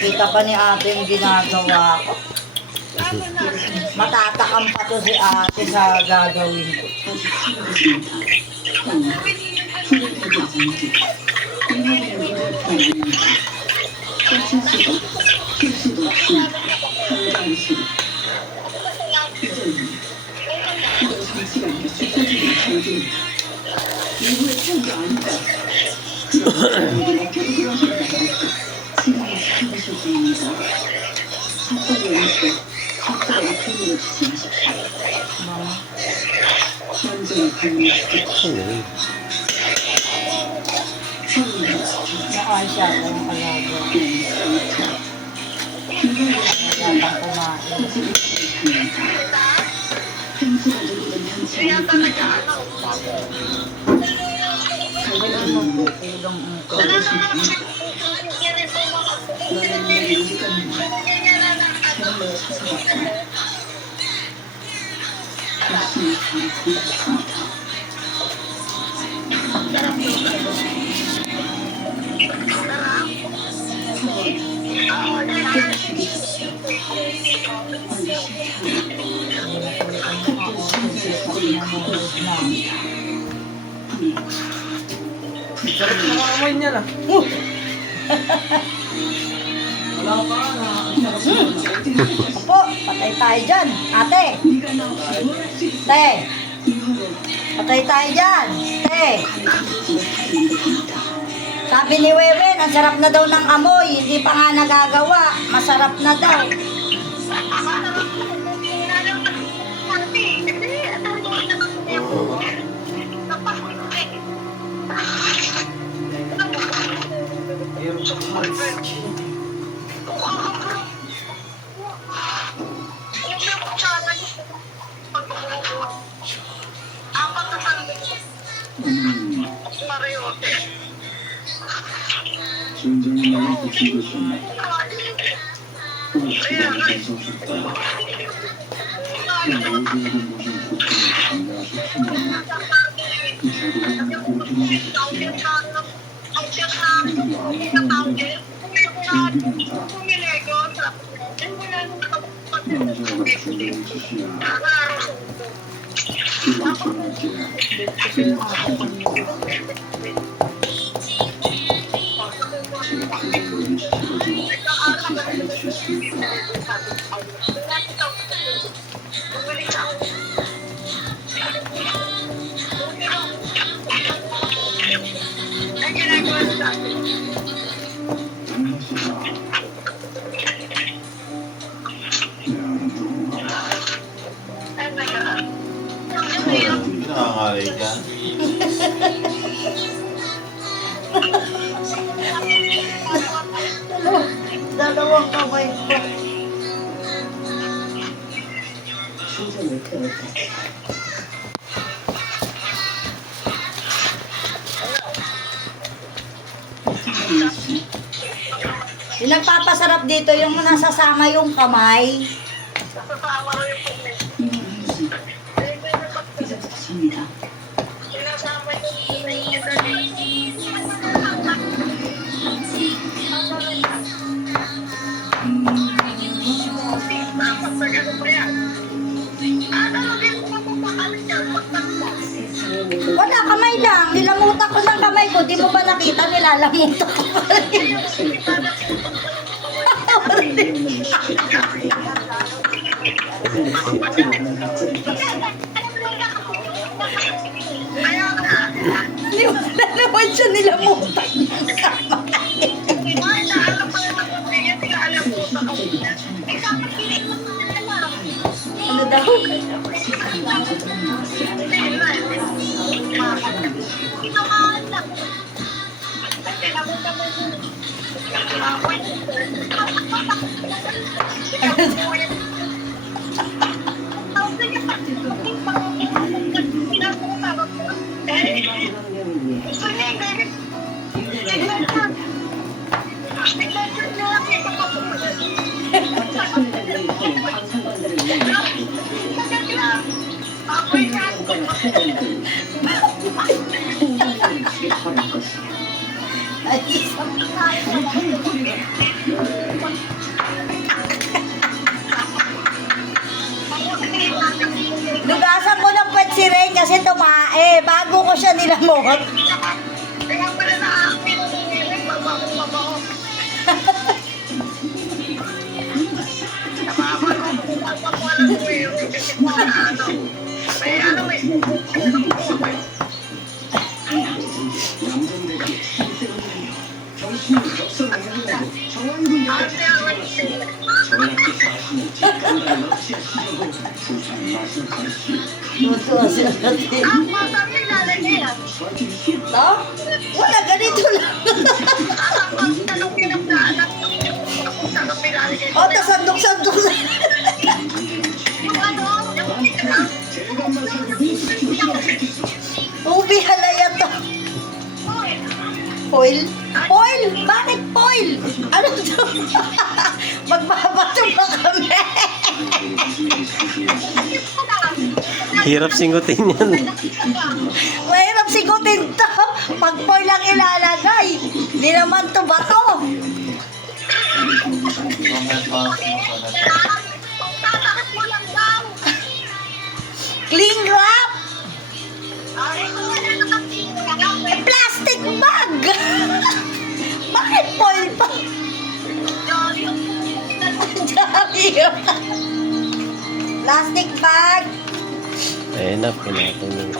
Kita pa ni ate yung ginagawa ko. Matatakam pa to si ate sa gagawin ko. Nakaasya ko yung alaga. Yatang kumain. Nakakamoy niya na. Wala pa na. Opo, patay tayo dyan. Ate. Te. Patay tayo dyan. Te. Sabi ni Wewen, ang sarap na daw ng amoy. Hindi pa nga nagagawa. Masarap na daw. 굉장히 많이 고친 것입니다. 또 지금부터 모든 모든 고통을 감내하셨습니다. 결국은 고통하셨습니다. 그리고 아무것도 즐깁니다. 남자가 주님을 주시야. 그리고 Nangangalay ka. Dalawang kamay ko. Yung nagpapasarap dito, yung nasasama yung kamay. Wala, kamay lang. Nilamutak ko ng kamay ko. Di mo ba nakita? Nilalamutak ko pa rin. Wala naman siya nilamutak ng kamay. Ano daw? Ay, siya nilamot. Kaya pala nakakakin ng ngiling, mabango. Nababango ko ako ng ngiling kasi mga ano. May ano may 남정되게 정신을 격선하게 하고 정황군대가 전학교 자신을 직감과 납치하시려고 부산 맛을 가르치며 Luto siya natin. ang mga nilalagay. 저한테 있어 No? Wala, ganito lang. Ang tanong pinagdaanan kung saan ang pinalagay. O, tas sandok-sandok na. Yung ano, yung 제가 마셔도 미스키로 시켰어 Ubi, halaya to. Foil? Foil? Bakit foil? Ano to? Magbabato ba kami? Hirap singutin yan. Mahirap sigutin to. Pag foil lang ilalagay. Di naman to bato. tatakot mo lang daw. Cling wrap. Ay, kung wala nakatingin ka lang, may Plastic bag. Bakit foil pa? Dami. Plastic bag. Ayun na, pinatong yung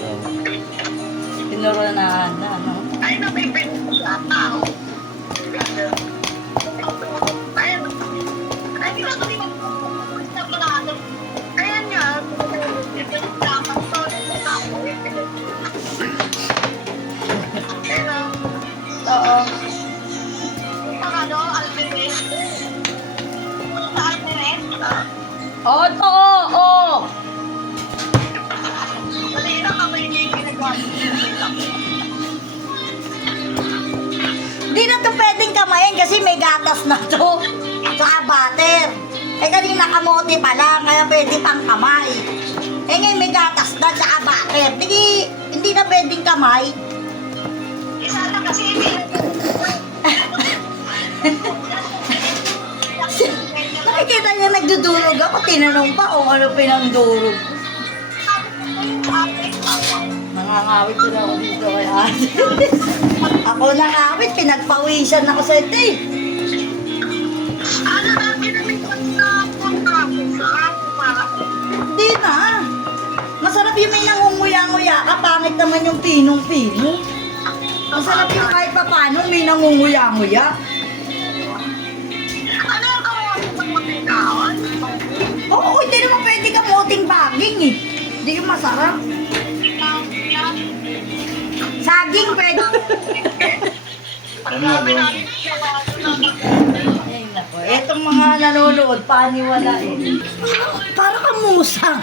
Tinuro na ano. ay, nabibig mo siya tao. Ayun. Ay, hindi ko rin sa panalo. Ayan nga, dapat to, pero, Oo. pag ano, Alvarez, sa Alvarez, Oo, to, oo. kanina kamay niya yung ginagawa niya. Di na to pwedeng kamayin kasi may gatas na to. Tsaka butter. Eh kanina kamote pa lang, kaya pwede pang kamay. Eh ngayon may gatas na, tsaka butter. Hindi na pwedeng kamay. Isa lang kasi hindi. Nakikita niya nagdudurog ako, tinanong pa o ano pinangdurog. Nangangawit ko na ako dito kay ate. Ako nangawit, pinagpawisan ako sa ito eh. Ano na, pinamigyan na punta ako sa para Hindi na. Masarap yung may nangunguya-nguya ka, pangit naman yung pinong-pino. Masarap yung kahit pa paano may nangunguya-nguya. ano ang kawawa sa mga tao? Oo, hindi naman pwede kamuting baging eh. Hindi yung masarap. Saging pwede. Ay, nako. Etong mga nanonood, paniwala eh. Para kang musang.